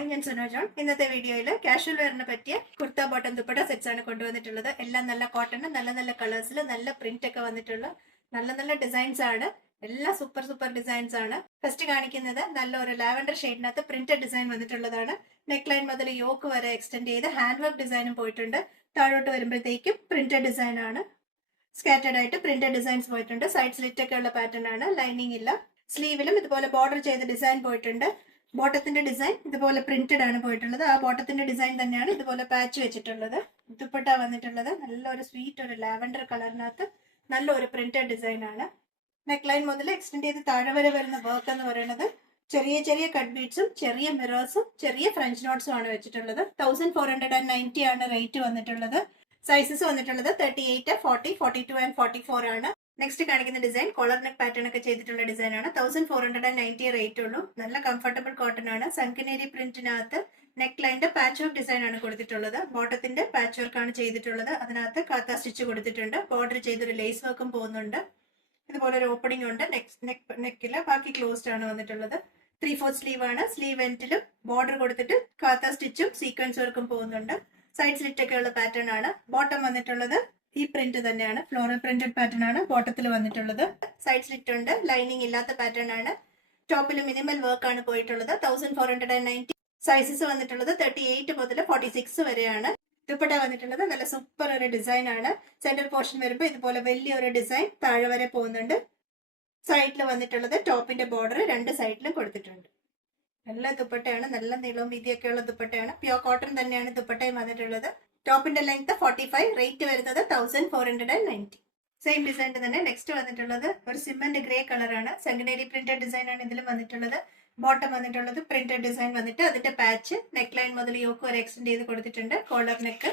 Hi, ഞാൻ Suno John. ഇന്നത്തെ വീഡിയോയിൽ കാഷ്വൽ വെയറിനെ പറ്റിയ കുർത്ത ബോട്ടം ദുപ്പട്ട സെറ്റ്സ് ആണ് കൊണ്ടുവന്നിട്ടുള്ളത്. എല്ലാം നല്ല കോട്ടൺ, നല്ല നല്ല കളേഴ്സിൽ നല്ല പ്രിന്റ് ഒക്കെ വന്നിട്ടുള്ള നല്ല നല്ല ഡിസൈൻസ് ആണ്. എല്ലാം സൂപ്പർ സൂപ്പർ ഡിസൈൻസ് ആണ്. ഫസ്റ്റ് കാണിക്കുന്നത് നല്ല ഒരു ലാവൻഡർ ഷെയ്ഡിനകത്ത് പ്രിന്റഡ് ഡിസൈൻ വന്നിട്ടുള്ളതാണ്. നെക്ക് ലൈൻ മുതൽ യോക്ക് വരെ എക്സ്റ്റെൻഡ് ചെയ്ത് ഹാൻഡ് വർക്ക് ഡിസൈനും പോയിട്ടുണ്ട്. താഴോട്ട് വരുമ്പോഴത്തേക്കും പ്രിന്റഡ് ഡിസൈൻ ആണ്. സ്കാറ്റേഡ് ആയിട്ട് പ്രിന്റഡ് ഡിസൈൻസ് പോയിട്ടുണ്ട്. സൈഡ് സ്ലിറ്റ് ഒക്കെ ഉള്ള പാറ്റേൺ ആണ്. ലൈനിങ് ഇല്ല. സ്ലീവിലും ഇതുപോലെ ബോർഡർ ചെയ്ത ഡിസൈൻ പോയിട്ടുണ്ട്. ബോട്ടത്തിന്റെ ഡിസൈൻ ഇതുപോലെ പ്രിന്റഡ് ആണ് പോയിട്ടുള്ളത്. ആ ബോട്ടത്തിന്റെ ഡിസൈൻ തന്നെയാണ് ഇതുപോലെ പാച്ച് വെച്ചിട്ടുള്ളത്. ദുപ്പട്ട വന്നിട്ടുള്ളത് നല്ലൊരു സ്വീറ്റ് ഒരു ലാവൻഡർ കളറിനകത്ത് നല്ലൊരു പ്രിന്റഡ് ഡിസൈൻ ആണ്. നെക്ക് ലൈൻ മുതൽ എക്സ്റ്റെൻഡ് ചെയ്ത് താഴെ വരെ വരുന്ന വർക്ക് എന്ന് പറയുന്നത് ചെറിയ ചെറിയ കട്ട് ബീഡ്സും ചെറിയ മിറേഴ്സും ചെറിയ ഫ്രഞ്ച് നോട്ട്സും ആണ് വെച്ചിട്ടുള്ളത്. 1490 ആണ് റേറ്റ് വന്നിട്ടുള്ളത്. സൈസസ് വന്നിട്ടുള്ളത് 38, 40, 42 ആൻഡ് 44 ആണ്. നെക്സ്റ്റ് കാണിക്കുന്ന ഡിസൈൻ കോളർ നെക്ക് പാറ്റേൺ ഒക്കെ ചെയ്തിട്ടുള്ള ഡിസൈൻ ആണ്. 1490 റേറ്റ് ഉള്ളൂ. നല്ല കംഫർട്ടബിൾ കോട്ടൺ ആണ്. സങ്കനേരി പ്രിന്റിനകത്ത് നെക്ക് ലൈൻ്റെ പാച്ച് വർക്ക് ഡിസൈൻ ആണ് കൊടുത്തിട്ടുള്ളത്. ബോട്ടത്തിന്റെ പാച്ച് വർക്ക് ആണ് ചെയ്തിട്ടുള്ളത്. അതിനകത്ത് കാത്ത സ്റ്റിച്ച് കൊടുത്തിട്ടുണ്ട്. ബോർഡർ ചെയ്തൊരു ലേസ് വർക്കും പോകുന്നുണ്ട്. ഇതുപോലെ ഒരു ഓപ്പണിംഗ് ഉണ്ട് നെക്കില്. ബാക്കി ക്ലോസ്ഡ് ആണ് വന്നിട്ടുള്ളത്. 3/4 സ്ലീവ് ആണ്. സ്ലീവ് എൻഡിലും ബോർഡർ കൊടുത്തിട്ട് കാത്ത സ്റ്റിച്ചും സീക്വൻസ് വർക്കും പോകുന്നുണ്ട്. സൈഡ് സ്ലിറ്റ് ഒക്കെ ഉള്ള പാറ്റേൺ ആണ്. ബോട്ടം വന്നിട്ടുള്ളത് ഈ പ്രിന്റ് തന്നെയാണ്. ഫ്ലോറൽ പ്രിന്റഡ് പാറ്റേൺ ആണ് ബോട്ടത്തിൽ വന്നിട്ടുള്ളത്. സൈഡ് സ്ലിറ്റ് ഉണ്ട്. ലൈനിങ് ഇല്ലാത്ത പാറ്റേൺ ആണ്. ടോപ്പിൽ മിനിമൽ വർക്ക് ആണ് പോയിട്ടുള്ളത്. 1490. സൈസസ് വന്നിട്ടുള്ളത് 38 മുതൽ 46 വരെയാണ്. ദുപ്പട്ട വന്നിട്ടുള്ളത് നല്ല സൂപ്പർ ഒരു ഡിസൈൻ ആണ്. സെന്റർ പോർഷൻ വരുമ്പോൾ ഇതുപോലെ വലിയൊരു ഡിസൈൻ താഴെ വരെ പോകുന്നുണ്ട്. സൈഡിൽ വന്നിട്ടുള്ളത് ടോപ്പിന്റെ ബോർഡർ രണ്ട് സൈഡിലും കൊടുത്തിട്ടുണ്ട്. നല്ല ദുപ്പട്ടയാണ്. നല്ല നീളവും വീതിയൊക്കെയുള്ള ദുപ്പട്ടയാണ്. പ്യോർ കോട്ടൺ തന്നെയാണ് ദുപ്പട്ടയും വന്നിട്ടുള്ളത്. ടോപ്പിന്റെ ലെങ്ത് 45. റേറ്റ് വരുന്നത് 1490. സെയിം ഡിസൈൻ തന്നെ നെക്സ്റ്റ് വന്നിട്ടുള്ളത് ഒരു സിമന്റ് ഗ്രേ കളറാണ്. സെങ്കനേരി പ്രിന്റഡ് ഡിസൈൻ ആണ് ഇതിലും വന്നിട്ടുള്ളത്. ബോട്ടം വന്നിട്ടുള്ളത് പ്രിന്റഡ് ഡിസൈൻ വന്നിട്ട് അതിന്റെ പാച്ച് നെക്ക് ലൈൻ മുതൽ യോക്ക് വരെ എക്സ്റ്റെൻഡ് ചെയ്ത് കൊടുത്തിട്ടുണ്ട്. കോളർ നെക്ക്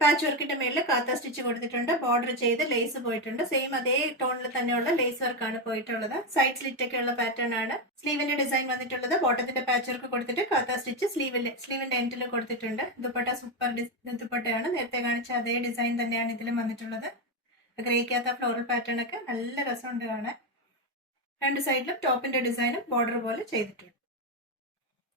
പാച്ച് വർക്കിന്റെ മേളിൽ കാത്ത സ്റ്റിച്ച് കൊടുത്തിട്ടുണ്ട്. ബോർഡർ ചെയ്ത് ലേസ് പോയിട്ടുണ്ട്. സെയിം അതേ ടോണിൽ തന്നെയുള്ള ലേസ് വർക്ക് ആണ് പോയിട്ടുള്ളത്. സൈഡ് സ്ലിറ്റ് ഒക്കെ ഉള്ള പാറ്റേൺ ആണ്. സ്ലീവിന്റെ ഡിസൈൻ വന്നിട്ടുള്ളത് ബോട്ടത്തിന്റെ പാച്ച് വർക്ക് കൊടുത്തിട്ട് കാത്ത സ്റ്റിച്ച് സ്ലീവിന്റെ എൻഡിൽ കൊടുത്തിട്ടുണ്ട്. ദുപ്പട്ട സൂപ്പർ ദുപ്പട്ടയാണ്. നേരത്തെ കാണിച്ച അതേ ഡിസൈൻ തന്നെയാണ് ഇതിലും വന്നിട്ടുള്ളത്. ഗ്രേക്കാത്ത ഫ്ലോറൽ പാറ്റേൺ ഒക്കെ നല്ല രസമുണ്ട് കാണാൻ. രണ്ട് സൈഡിലും ടോപ്പിന്റെ ഡിസൈനും ബോർഡർ പോലെ ചെയ്തിട്ടുണ്ട്.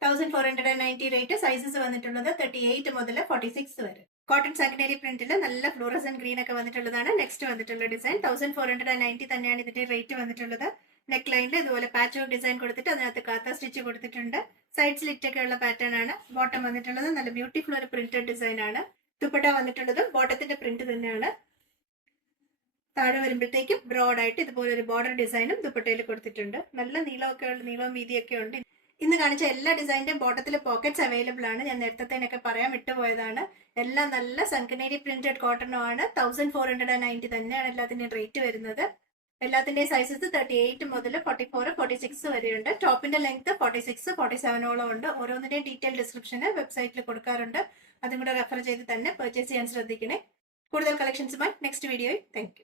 1490 റേറ്റ്. സൈസസ് വന്നിട്ടുള്ളത് 38 മുതൽ 46 വരെ. കോട്ടൺ സാങ്കനേരി പ്രിന്റിൽ നല്ല ഫ്ലോറസൻ ഗ്രീൻ ഒക്കെ വന്നിട്ടുള്ളതാണ് നെക്സ്റ്റ് വന്നിട്ടുള്ള ഡിസൈൻ. 1490 തന്നെയാണ് ഇതിന്റെ റേറ്റ് വന്നിട്ടുള്ളത്. നെക്ക് ലൈനിൽ ഇതുപോലെ പാച്ച് വർക്ക് ഡിസൈൻ കൊടുത്തിട്ട് അതിനകത്ത് കാത്ത സ്റ്റിച്ച് കൊടുത്തിട്ടുണ്ട്. സൈഡ് സ്ലിറ്റ് ഒക്കെ ഉള്ള പാറ്റേൺ ആണ്. ബോട്ടം വന്നിട്ടുള്ളത് നല്ല ബ്യൂട്ടിഫുൾ ഒരു പ്രിന്റഡ് ഡിസൈൻ ആണ്. ദുപ്പട്ട വന്നിട്ടുള്ളത് ബോട്ടത്തിന്റെ പ്രിന്റ് തന്നെയാണ്. താഴെ വരുമ്പോഴത്തേക്കും ബ്രോഡ് ആയിട്ട് ഇതുപോലെ ഒരു ബോർഡർ ഡിസൈനും ദുപ്പട്ടയിൽ കൊടുത്തിട്ടുണ്ട്. നല്ല നീളവും വീതിയൊക്കെ ഉണ്ട്. ഇന്ന് കാണിച്ച എല്ലാ ഡിസൈനിന്റെയും ബോട്ടത്തിൽ പോക്കറ്റ്സ് അവൈലബിൾ ആണ്. ഞാൻ നേരത്തേനൊക്കെ പറയാൻ വിട്ടുപോയതാണ്. എല്ലാം നല്ല സങ്കനേരി പ്രിന്റഡ് കോട്ടണും ആണ്. 1490 തന്നെയാണ് എല്ലാത്തിന്റെയും റേറ്റ് വരുന്നത്. എല്ലാത്തിന്റെയും സൈസസ് 38 മുതൽ 44, 46 വരെയുണ്ട്. ടോപ്പിന്റെ ലെങ്ത് 46, 47 ഉണ്ട്. ഓരോന്നിന്റെയും ഡീറ്റെയിൽ ഡിസ്ക്രിപ്ഷന് വെബ്സൈറ്റിൽ കൊടുക്കാറുണ്ട്. അതും കൂടെ റെഫർ ചെയ്ത് തന്നെ പർച്ചേസ് ചെയ്യാൻ ശ്രദ്ധിക്കണേ. കൂടുതൽ കളക്ഷൻസുമായി നെക്സ്റ്റ് വീഡിയോയിൽ. Thank you.